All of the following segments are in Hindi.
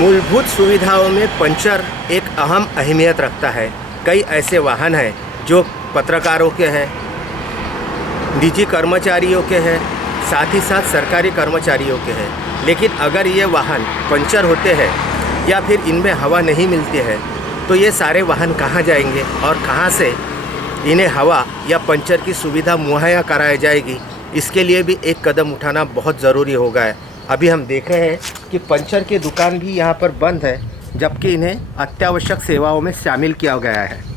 मूलभूत सुविधाओं में पंचर एक अहम अहमियत रखता है। कई ऐसे वाहन हैं जो पत्रकारों के हैं, निजी कर्मचारियों के हैं, साथ ही साथ सरकारी कर्मचारियों के हैं। लेकिन अगर ये वाहन पंचर होते हैं या फिर इनमें हवा नहीं मिलती है तो ये सारे वाहन कहाँ जाएंगे और कहाँ से इन्हें हवा या पंचर की सुविधा मुहैया कराई जाएगी, इसके लिए भी एक कदम उठाना बहुत ज़रूरी हो गया है। अभी हम देख रहे हैं कि पंचर की दुकान भी यहाँ पर बंद है, जबकि इन्हें अत्यावश्यक सेवाओं में शामिल किया गया है।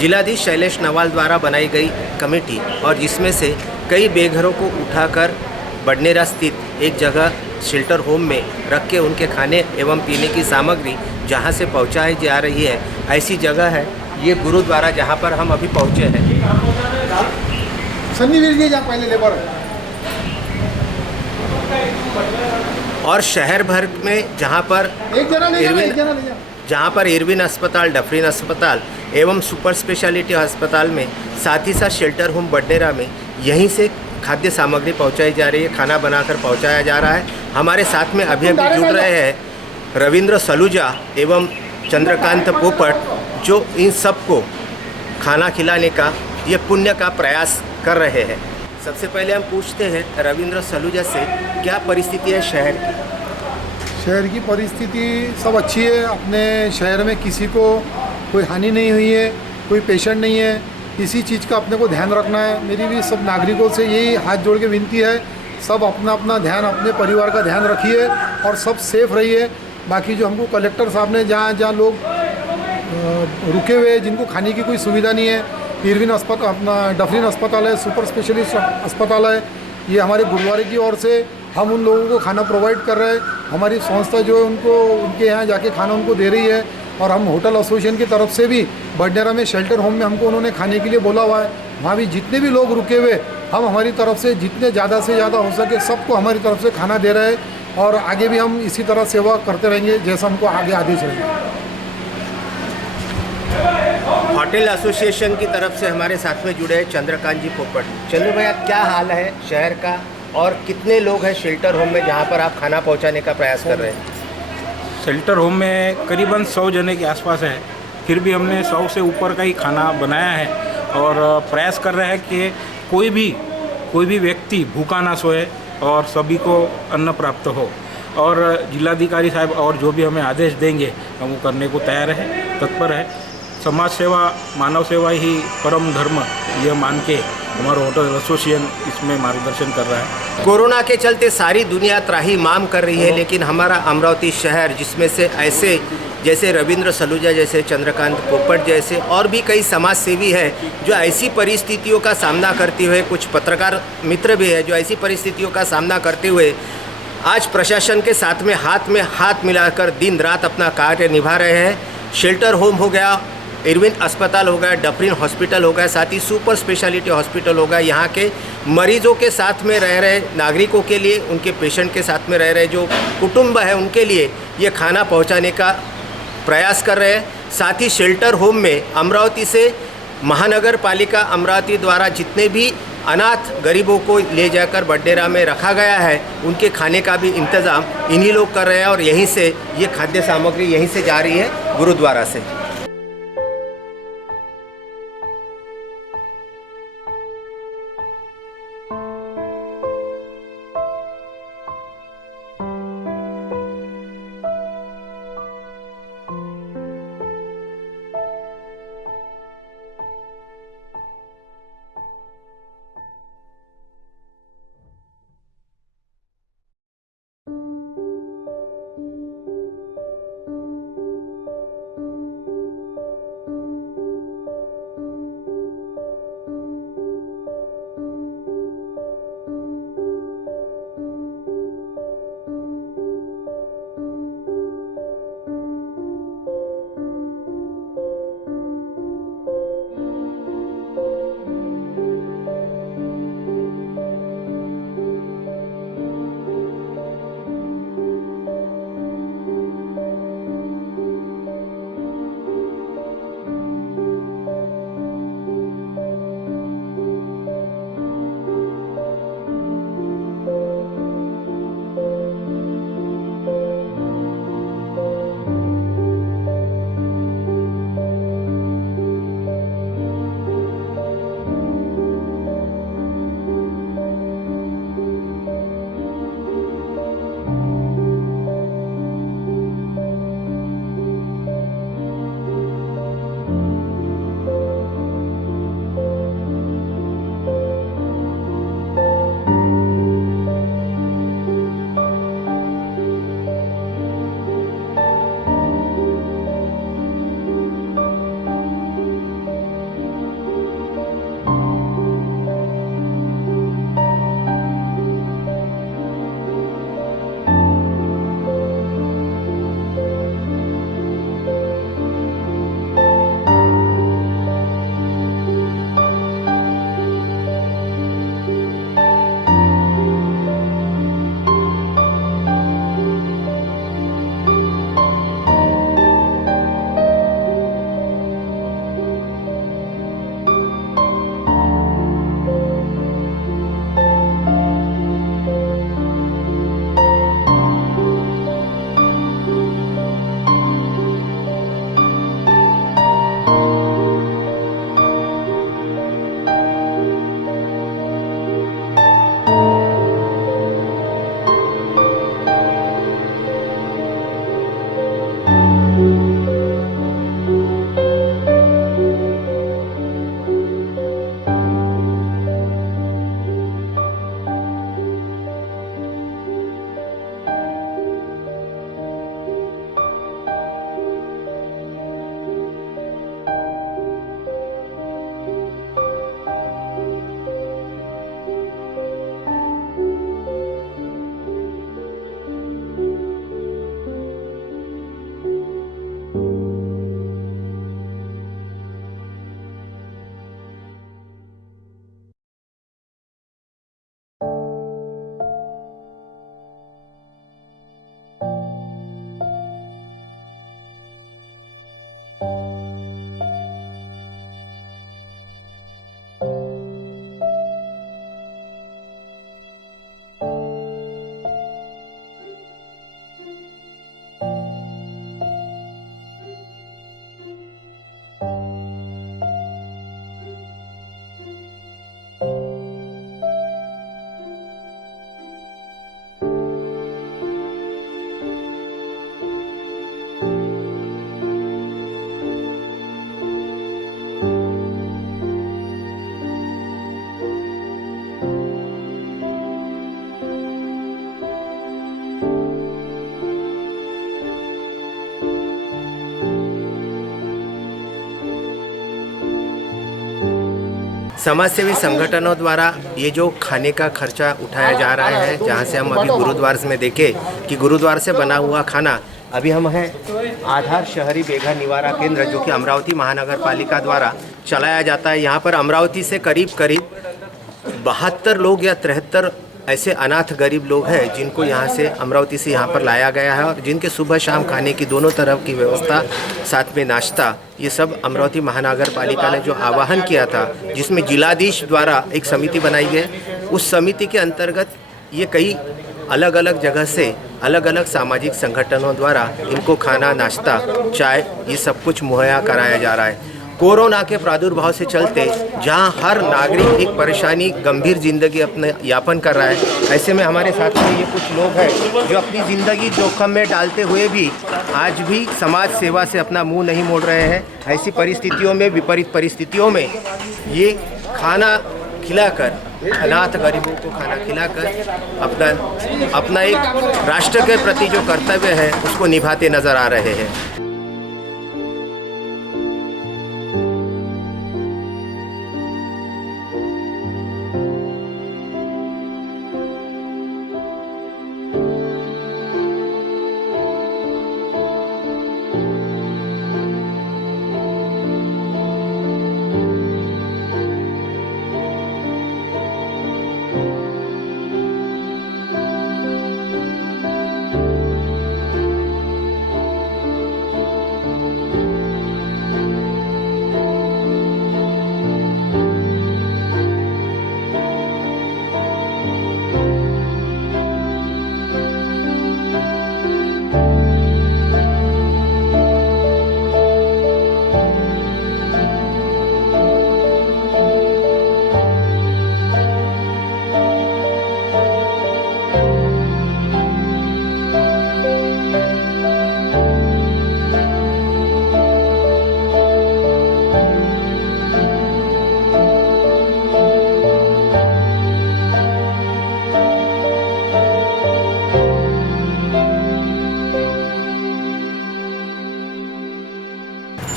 जिलाधीश शैलेश नवाल द्वारा बनाई गई कमेटी और जिसमें से कई बेघरों को उठाकर बडनेरा स्थित एक जगह शेल्टर होम में रख के उनके खाने एवं पीने की सामग्री जहां से पहुंचाई जा रही है, ऐसी जगह है ये गुरुद्वारा जहां पर हम अभी पहुंचे हैं। और शहर भर में जहां पर इरविन अस्पताल, डफरिन अस्पताल एवं सुपर स्पेशलिटी अस्पताल में, साथ ही साथ शेल्टर होम बडनेरा में यहीं से खाद्य सामग्री पहुंचाई जा रही है, खाना बनाकर पहुंचाया जा रहा है। हमारे साथ में अभी जुड़ रहे हैं रविंद्र सलूजा एवं चंद्रकांत पोपट, जो इन सबको खाना खिलाने का ये पुण्य का प्रयास कर रहे हैं। सबसे पहले हम पूछते हैं रविंद्र सलूजा से, क्या परिस्थिति है शहर की? शहर की परिस्थिति सब अच्छी है। अपने शहर में किसी को कोई हानि नहीं हुई है, कोई पेशेंट नहीं है। इसी चीज़ का अपने को ध्यान रखना है। मेरी भी सब नागरिकों से यही हाथ जोड़ के विनती है, सब अपना अपना ध्यान, अपने परिवार का ध्यान रखिए और सब सेफ रहिए। बाकी जो हमको कलेक्टर साहब ने जहाँ जहाँ लोग रुके हुए जिनको खाने की कोई सुविधा नहीं है, इरविन अस्पताल, अपना डफरिन अस्पताल है, सुपर स्पेशलिस्ट अस्पताल है, ये हमारे गुरुद्वारे की ओर से हम उन लोगों को खाना प्रोवाइड कर रहे हैं। हमारी संस्था जो है उनको उनके यहाँ जाके खाना उनको दे रही है। और हम होटल एसोसिएशन की तरफ से भी बडनेरा में शेल्टर होम में हमको उन्होंने खाने के लिए बोला हुआ है। वहाँ भी जितने भी लोग रुके हुए, हम हमारी तरफ से जितने ज़्यादा से ज़्यादा हो सके सबको हमारी तरफ से खाना दे रहे हैं और आगे भी हम इसी तरह सेवा करते रहेंगे जैसा हमको आगे आदेश रहेंगे। होटल एसोसिएशन की तरफ से हमारे साथ में जुड़े हैं चंद्रकांत जी पोपट। चंद्र भैया, क्या हाल है शहर का और कितने लोग हैं शेल्टर होम में जहां पर आप खाना पहुंचाने का प्रयास कर रहे हैं? शेल्टर होम में करीबन 100 जने के आसपास है, फिर भी हमने 100 से ऊपर का ही खाना बनाया है और प्रयास कर रहे हैं कि कोई भी व्यक्ति भूखा ना सोए और सभी को अन्न प्राप्त हो। और जिलाधिकारी साहब और जो भी हमें आदेश देंगे हम वो करने को तैयार है, तत्पर है। समाज सेवा, मानव सेवा ही परम धर्म, यह मान के हमारा होटल एसोसिएशन इसमें मार्गदर्शन कर रहा है। कोरोना के चलते सारी दुनिया त्राही माम कर रही है, लेकिन हमारा अमरावती शहर, जिसमें से ऐसे जैसे रविंद्र सलूजा जैसे, चंद्रकांत पोपट जैसे और भी कई समाज सेवी हैं जो ऐसी परिस्थितियों का सामना करते हुए, कुछ पत्रकार मित्र भी हैं जो ऐसी परिस्थितियों का सामना करते हुए आज प्रशासन के साथ में हाथ मिलाकर दिन रात अपना कार्य निभा रहे हैं। शेल्टर होम हो गया, इरविन अस्पताल हो गया, डफरिन हॉस्पिटल हो गया, साथ ही सुपर स्पेशलिटी हॉस्पिटल हो गया। यहाँ के मरीजों के साथ में रह रहे नागरिकों के लिए, उनके पेशेंट के साथ में रह रहे जो कुटुंब है उनके लिए ये खाना पहुँचाने का प्रयास कर रहे हैं। साथ ही शेल्टर होम में अमरावती से महानगर पालिका अमरावती द्वारा जितने भी अनाथ गरीबों को ले जाकर बडेरा में रखा गया है, उनके खाने का भी इंतज़ाम इन्हीं लोग कर रहे हैं और यहीं से ये खाद्य सामग्री यहीं से जा रही है गुरुद्वारा से। समाजसेवी संगठनों द्वारा ये जो खाने का खर्चा उठाया जा रहा है, जहाँ से हम अभी गुरुद्वार में देखें कि गुरुद्वार से बना हुआ खाना, अभी हम हैं आधार शहरी बेघर निवारा केंद्र जो कि अमरावती महानगर पालिका द्वारा चलाया जाता है। यहाँ पर अमरावती से करीब 72 लोग या 73 ऐसे अनाथ गरीब लोग हैं जिनको यहाँ से अमरावती से यहाँ पर लाया गया है और जिनके सुबह शाम खाने की दोनों तरफ की व्यवस्था, साथ में नाश्ता, ये सब अमरावती महानगर पालिका ने जो आह्वान किया था, जिसमें जिलाधीश द्वारा एक समिति बनाई गई, उस समिति के अंतर्गत ये कई अलग अलग जगह से अलग अलग सामाजिक संगठनों द्वारा इनको खाना, नाश्ता, चाय, ये सब कुछ मुहैया कराया जा रहा है। कोरोना के प्रादुर्भाव से चलते जहां हर नागरिक एक परेशानी, गंभीर ज़िंदगी अपने यापन कर रहा है, ऐसे में हमारे साथ में ये कुछ लोग हैं जो अपनी ज़िंदगी जोखिम में डालते हुए भी आज भी समाज सेवा से अपना मुंह नहीं मोड़ रहे हैं। ऐसी परिस्थितियों में, विपरीत परिस्थितियों में ये खाना खिलाकर, अनाथ गरीबों को खाना खिलाकर अपना एक राष्ट्र के प्रति जो कर्तव्य है उसको निभाते नज़र आ रहे हैं।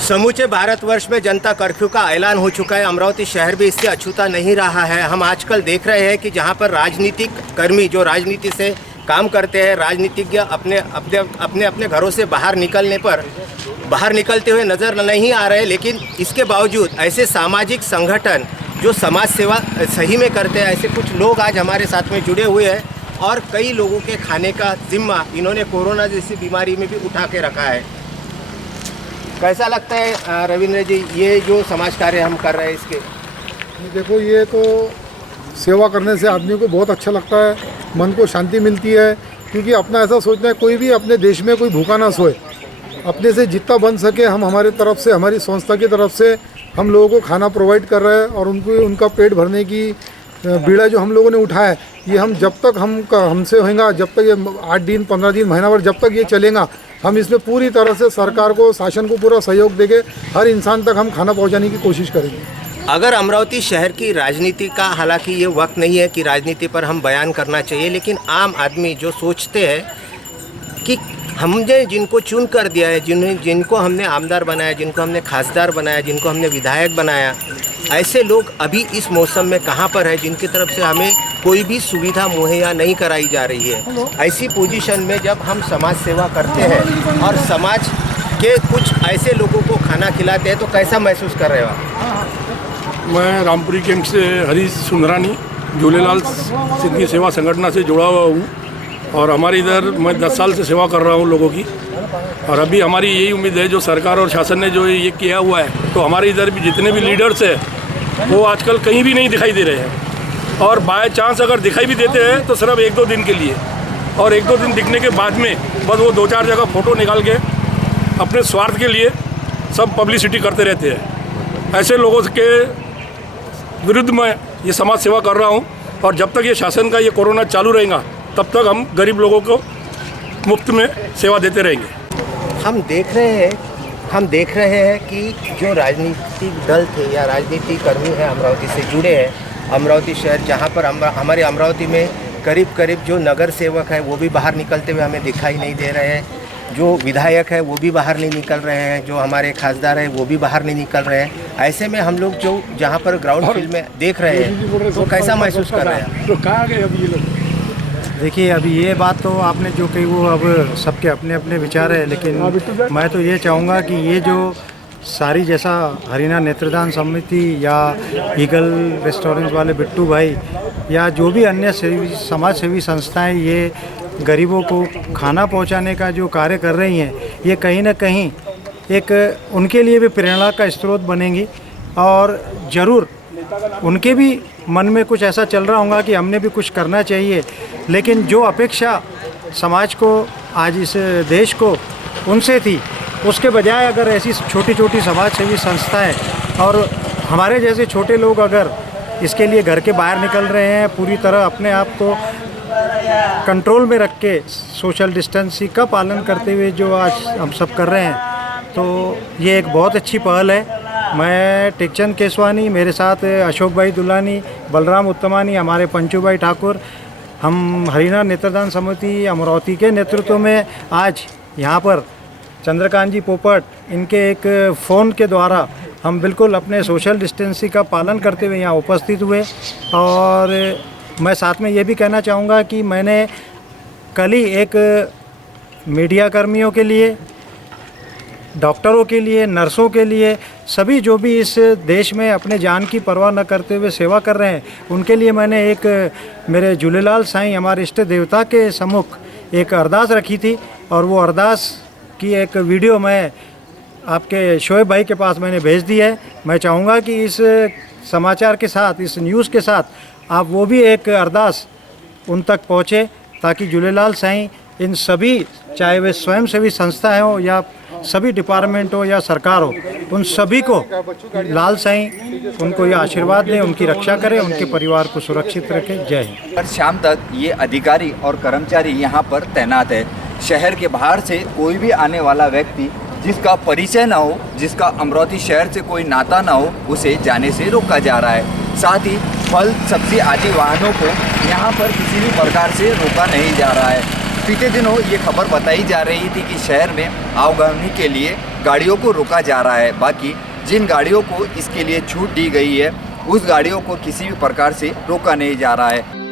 समूचे भारतवर्ष में जनता कर्फ्यू का ऐलान हो चुका है। अमरावती शहर भी इससे अछूता नहीं रहा है। हम आजकल देख रहे हैं कि जहां पर राजनीतिक कर्मी जो राजनीति से काम करते हैं, राजनीतिज्ञ अपने घरों से बाहर निकलते हुए नज़र नहीं आ रहे, लेकिन इसके बावजूद ऐसे सामाजिक संगठन जो समाज सेवा सही में करते हैं, ऐसे कुछ लोग आज हमारे साथ में जुड़े हुए हैं और कई लोगों के खाने का जिम्मा इन्होंने कोरोना जैसी बीमारी में भी उठा के रखा है। कैसा लगता है रविंद्र जी, ये जो समाज कार्य हम कर रहे हैं इसके? देखो, ये तो सेवा करने से आदमी को बहुत अच्छा लगता है, मन को शांति मिलती है, क्योंकि अपना ऐसा सोचना है कोई भी अपने देश में कोई भूखा ना सोए। अपने से जितना बन सके हम हमारी तरफ से, हमारी संस्था की तरफ से हम लोगों को खाना प्रोवाइड कर रहे हैं और उनका पेट भरने की बीड़ा जो हम लोगों ने उठाया है, ये हम जब तक हमसे होगा, जब तक ये 8 दिन 15 दिन महीना भर जब तक ये चलेगा, हम इसमें पूरी तरह से सरकार को, शासन को पूरा सहयोग देके हर इंसान तक हम खाना पहुंचाने की कोशिश करेंगे। अगर अमरावती शहर की राजनीति का, हालांकि ये वक्त नहीं है कि राजनीति पर हम बयान करना चाहिए, लेकिन आम आदमी जो सोचते हैं कि हमने जिनको चुन कर दिया है, जिनको हमने आमदार बनाया, जिनको हमने खासदार बनाया, जिनको हमने विधायक बनाया, ऐसे लोग अभी इस मौसम में कहाँ पर है जिनकी तरफ से हमें कोई भी सुविधा मुहैया नहीं कराई जा रही है। ऐसी पोजीशन में जब हम समाज सेवा करते हैं और समाज के कुछ ऐसे लोगों को खाना खिलाते हैं तो कैसा महसूस कर रहे हो आप? मैं रामपुरी कैंप से हरीश सुंदरानी झूलेलाल सिंधी सेवा संगठन से जुड़ा हुआ हूँ और हमारे इधर मैं 10 साल से सेवा कर रहा हूँ लोगों की। और अभी हमारी यही उम्मीद है, जो सरकार और शासन ने जो ये किया हुआ है, तो हमारे इधर भी जितने भी लीडर्स हैं वो आजकल कहीं भी नहीं दिखाई दे रहे हैं, और बाय चांस अगर दिखाई भी देते हैं तो सिर्फ 1-2 दिन के लिए, और 1-2 दिन दिखने के बाद में बस वो 2-4 जगह फ़ोटो निकाल के अपने स्वार्थ के लिए सब पब्लिसिटी करते रहते हैं। ऐसे लोगों के विरुद्ध मैं ये समाज सेवा कर रहा हूँ, और जब तक ये शासन का ये कोरोना चालू रहेगा तब तक हम गरीब लोगों को मुफ्त में सेवा देते रहेंगे। हम देख रहे हैं कि जो राजनीतिक दल थे या राजनीतिक कर्मी हैं अमरावती से जुड़े हैं, अमरावती शहर जहां पर हमारे अमरावती में करीब जो नगर सेवक है वो भी बाहर निकलते हुए हमें दिखाई नहीं दे रहे हैं, जो विधायक है वो भी बाहर नहीं निकल रहे हैं, जो हमारे खासदार हैं वो भी बाहर नहीं निकल रहे हैं। ऐसे में हम लोग जो जहाँ पर ग्राउंड फील्ड में देख रहे हैं तो कैसा महसूस कर रहे हैं? तो कहाँ गए अभी ये लोग? देखिए, अभी ये बात तो आपने जो कही वो अब सबके अपने अपने विचार है, लेकिन मैं तो ये चाहूँगा कि ये जो सारी जैसा हरिना नेत्रदान समिति या ईगल रेस्टोरेंट वाले बिट्टू भाई या जो भी अन्य समाज सेवी संस्थाएं ये गरीबों को खाना पहुंचाने का जो कार्य कर रही हैं, ये कहीं ना कहीं एक उनके लिए भी प्रेरणा का स्रोत बनेंगी। और ज़रूर उनके भी मन में कुछ ऐसा चल रहा होगा कि हमने भी कुछ करना चाहिए, लेकिन जो अपेक्षा समाज को, आज इस देश को उनसे थी, उसके बजाय अगर ऐसी छोटी छोटी समाज सेवी संस्थाएं और हमारे जैसे छोटे लोग अगर इसके लिए घर के बाहर निकल रहे हैं, पूरी तरह अपने आप को कंट्रोल में रख के सोशल डिस्टेंसिंग का पालन करते हुए जो आज हम सब कर रहे हैं, तो ये एक बहुत अच्छी पहल है। मैं टेकचंद केसवानी, मेरे साथ अशोक भाई दुलानी, बलराम उत्तमानी, हमारे पंचू भाई ठाकुर, हम हरिना नेत्रदान समिति अमरावती के नेतृत्व में आज यहाँ पर चंद्रकांत जी पोपट इनके एक फ़ोन के द्वारा हम बिल्कुल अपने सोशल डिस्टेंसिंग का पालन करते हुए यहाँ उपस्थित हुए। और मैं साथ में ये भी कहना चाहूँगा कि मैंने कल ही एक मीडिया कर्मियों के लिए, डॉक्टरों के लिए, नर्सों के लिए, सभी जो भी इस देश में अपने जान की परवाह न करते हुए सेवा कर रहे हैं, उनके लिए मैंने एक मेरे झूलेलाल साईं हमारे इष्ट देवता के सम्मुख एक अरदास रखी थी। और वो अरदास की एक वीडियो मैं आपके शोएब भाई के पास मैंने भेज दी है। मैं चाहूँगा कि इस समाचार के साथ, इस न्यूज़ के साथ आप वो भी एक अरदास उन तक पहुँचे, ताकि झूलेलाल साईं इन सभी, चाहे वे स्वयंसेवी संस्थाएं हो या सभी डिपार्टमेंट हो या सरकार हो, उन सभी को लाल साईं उनको ये आशीर्वाद दें, उनकी रक्षा करें, उनके परिवार को सुरक्षित रखें। जय हिंद। पर शाम तक ये अधिकारी और कर्मचारी यहाँ पर तैनात है। शहर के बाहर से कोई भी आने वाला व्यक्ति जिसका परिचय ना हो, जिसका अमरावती शहर से कोई नाता ना हो, उसे जाने से रोका जा रहा है। साथ ही फल, सब्जी आदि वाहनों को यहाँ पर किसी भी प्रकार से रोका नहीं जा रहा है। बीते दिनों ये खबर बताई जा रही थी कि शहर में आवागमन के लिए गाड़ियों को रोका जा रहा है। बाकी जिन गाड़ियों को इसके लिए छूट दी गई है, उस गाड़ियों को किसी भी प्रकार से रोका नहीं जा रहा है।